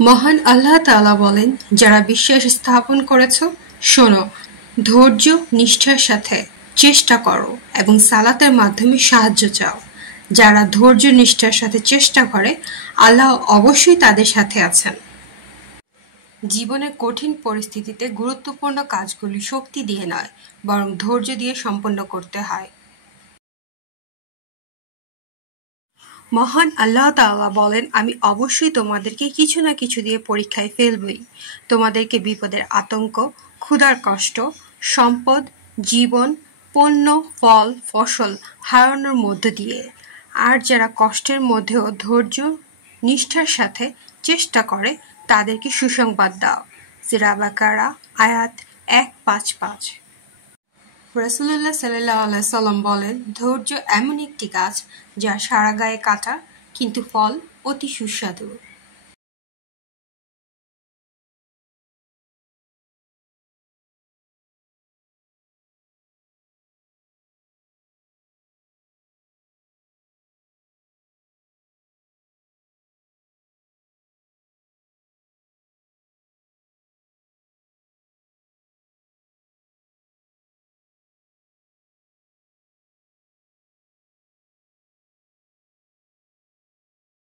মহান আল্লাহ তাআলা বলেন, যারা বিশ্বাস স্থাপন করেছ, শোনো, ধৈর্য নিষ্ঠার সাথে চেষ্টা করো এবং সালাতের মাধ্যমে সাহায্য চাও। যারা ধৈর্য নিষ্ঠার সাথে চেষ্টা করে, আল্লাহ অবশ্যই তাদের সাথে আছেন। জীবনের কঠিন পরিস্থিতিতে গুরুত্বপূর্ণ কাজগুলি শক্তি দিয়ে নয়, বরং ধৈর্য দিয়ে সম্পন্ন করতে হয়। মহান আল্লাহ তাআলা বলেন, আমি অবশ্যই তোমাদেরকে কিছু না কিছু দিয়ে পরীক্ষায় ফেলবই। তোমাদেরকে বিপদের আতঙ্ক, ক্ষুধার কষ্ট, সম্পদ, জীবন, পণ্য, ফল, ফসল হারানোর মধ্য দিয়ে। আর যারা কষ্টের মধ্যেও ধৈর্য নিষ্ঠার সাথে চেষ্টা করে, তাদেরকে সুসংবাদ দাও। সূরা বাকারা আয়াত 155। রাসূলুল্লাহ সাল্লাল্লাহু আলাইহি সাল্লাম বলেন, ধৈর্য এমন একটি গাছ যা সারা গায়ে কাটা, কিন্তু ফল অতি সুস্বাদু।